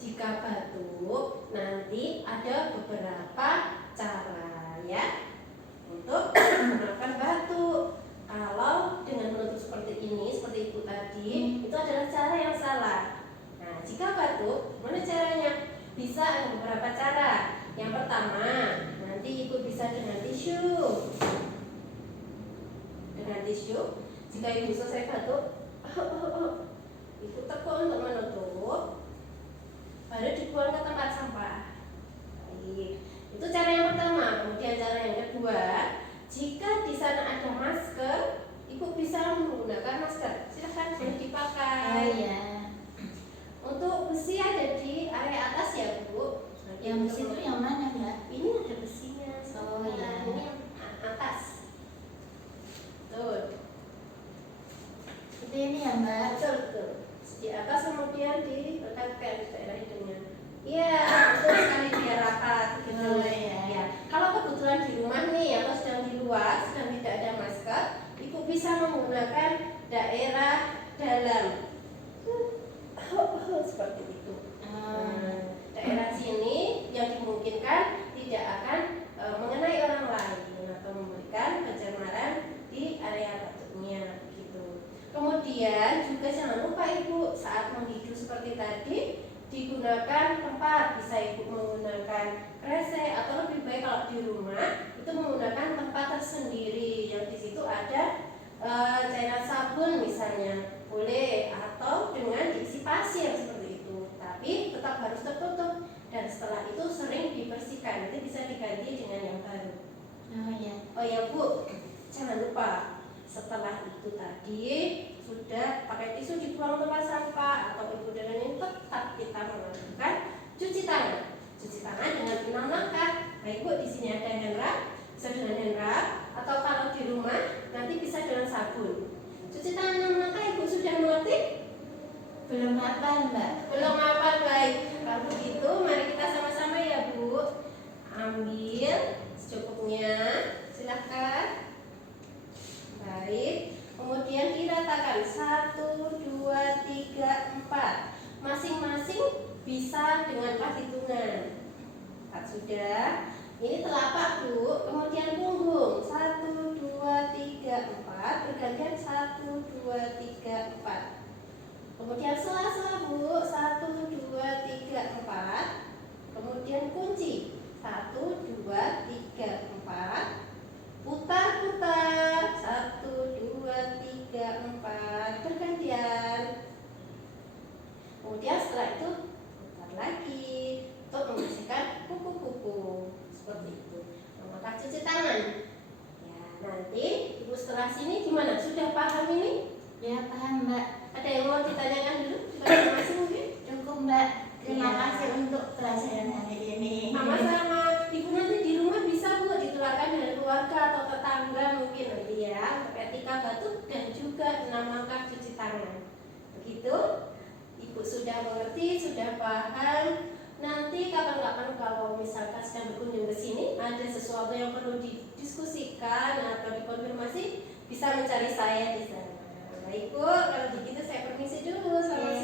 jika batuk nanti ada beberapa cara ya untuk menggunakan batuk. Kalau dengan menutup seperti ini, seperti ibu tadi, itu adalah cara yang salah. Nah, jika batuk, gimana caranya? Bisa ada beberapa cara. Yang pertama, nanti ibu bisa dengan tisu. Dengan tisu, jika ibu selesai batuk, ibu tekuk untuk menutup, baru dibuang ke tempat sampah. Baik, itu cara yang pertama. Kemudian cara yang kedua, jika di sana ada masker, ibu bisa menggunakan masker. Silahkan boleh dipakai. Oh ya. Untuk besi ada di area atas ya Bu. Yang besi itu yang mana Mbak? Ini ada besinya. Oh ya. Ini yang atas. Tuh. Seperti ini ya Mbak. Betul betul. Di atas kemudian dilekatkan di daerah hidungnya. Iya, betul sekali biar rapat gitu. Oh iya. Ya. Kalau kebetulan di rumah nih atau sedang di luar, sedang tidak ada masker, ibu bisa menggunakan daerah dalam. Seperti itu. Daerah sini yang dimungkinkan tidak akan mengenai orang lain atau memberikan pencemaran di area batuknya gitu. Kemudian juga jangan lupa ibu saat menghidu seperti tadi digunakan tempat, bisa ibu menggunakan kresek atau lebih baik kalau di rumah itu menggunakan tempat tersendiri yang di situ ada cairan sabun misalnya boleh, atau dengan diisi pasir seperti itu, tapi tetap harus tertutup dan setelah itu sering dibersihkan, itu bisa diganti dengan yang baru. Oh ya. Oh ya Bu, jangan lupa setelah itu tadi sudah pakai tisu dibuang tempat sampah atau ibu dengan ini tetap kita melakukan cuci tangan. Cuci tangan dengan 6 langkah. Baik Bu, di sini ada hand rub, bisa dengan hand rub, atau kalau di rumah nanti bisa dengan sabun. Cuci tangan 6 langkah ibu sudah mengerti? Belum hafal Mbak. Belum hafal, baik. Kalau begitu mari kita sama-sama ya Bu. Ambil secukupnya, silahkan. Baik. Kemudian diratakan 1, 2, 3, 4. Masing-masing bisa dengan 4 hitungan. 4 sudah. Ini telapak Bu. Kemudian punggung 1, 2, 3, 4. Bergantian 1, 2, 3, 4. Kemudian sela-sela Bu. 1, 2, 3, 4. Kemudian kunci 1, 2, 3, 4. Putar-putar 1, 2, 3, 4. Bergantian. Kemudian setelah itu putar lagi untuk membersihkan kuku-kuku seperti itu. Maka cuci tangan. Ya, nanti ibu setelah sini gimana? Sudah paham ini? Ya paham Mbak. Ada yang mau ditanyakan dulu? Masih mungkin? Cukup Mbak. Terima Ya. kasih untuk pelajaran hari ini. Sama-sama. Ibu nanti di rumah bisa Bu ditularkan dengan keluarga atau tetangga mungkin nanti ya. Untuk etika batuk dan juga 6 langkah cuci tangan. Begitu? Ibu sudah mengerti, sudah paham. Nanti kapan-kapan kalau misalkan sedang berkunjung ke sini ada sesuatu yang perlu didiskusikan atau dikonfirmasi, bisa mencari saya di sana. Baik Bu, kalau begitu saya permisi dulu. Selamat